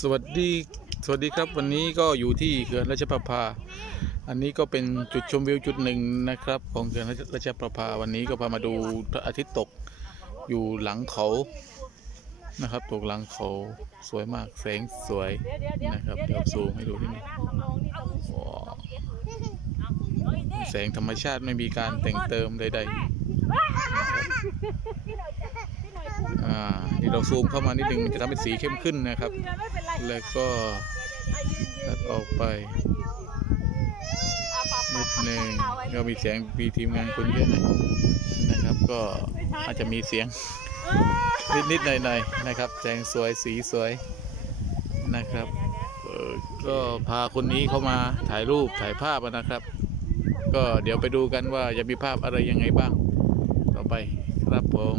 สวัสดีสวัสดีครับวันนี้ก็อยู่ที่เขื่อนราชประภา อันนี้ก็เป็นจุดชมวิวจุดหนึ่งนะครับ ของเขื่อนราชประภาวันนี้ก็พามาดูพระอาทิตย์ตกอยู่หลังเขานะครับตกหลังเขาสวยมากแสงสวยนะครับเดี๋ยวซูมให้ดูนิดนึงว้แสงธรรมชาติไม่มีการแต่งเติมใดๆ นี่เราซูมเข้ามานิดนึงมันจะทำให้สีเข้มขึ้นนะครับ แล้วก็ตัดออกไปนิดหนึ่งก็มีเสียงมีทีมงานคนเยอะหน่อยนะครับ ก็อาจจะมีเสียงนิดนิดหน่อยหน่อยนะครับแสงสวยสีสวยนะครับก็พาคนนี้เข้ามาถ่ายรูปถ่ายภาพนะครับ ก็เดี๋ยวไปดูกันว่าจะมีภาพอะไรยังไงบ้าง ต่อไปครับผม